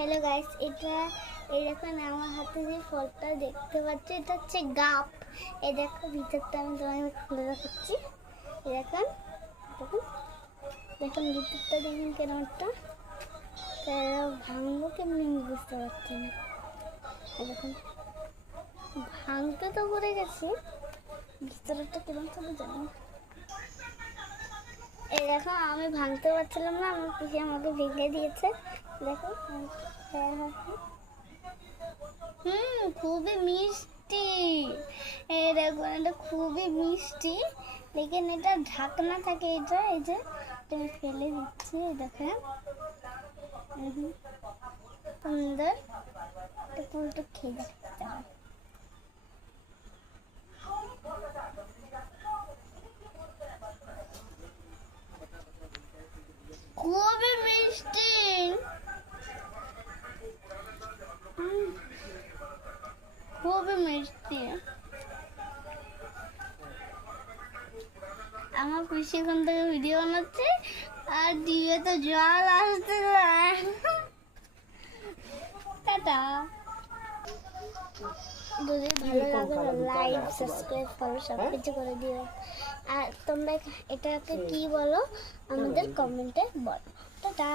Hello guys, এই দেখুন আমার হাতে যে ফলটা দেখতে পাচ্ছি, এটা হচ্ছে গাপ। এই দেখো ভিতরটা আমি তোমাকে খুলে দেখাচ্ছি। এই দেখুন দেখুন দেখুন ভিতরটা দেখুন কেমন একটা ভাঙবো কেমনি আমি বুঝতে পারছি না। এই দেখুন ভাঙতে তো পড়ে গেছি, ভিতরটা কেমন থাকবে জানি না। এই দেখো আমি ভাঙতে পারছিলাম না, আমার পিসি আমাকে ভেঙে দিয়েছে। দেখো খুবই মিষ্টি। এই দেখো এটা খুবই মিষ্টি, লেকিন এটা ঢাকনা থাকে। এটা এই যে তুমি ফেলে দিচ্ছি, দেখেন সুন্দর। এটা পুরোটা খেয়ে দেখতে হবে। খুবই মিষ্টি, খুবই মিষ্টি। আমার পিসি এখান থেকে ভিডিও বানাচ্ছে আর দিয়ে তো জল আসতে টাটা। যদি ভালো লাগে লাইক সাবস্ক্রাইব ফলো সব কিছু করে দিও। আর তোমরা এটাকে কি বলো আমাদের কমেন্টে বলো। টাটা।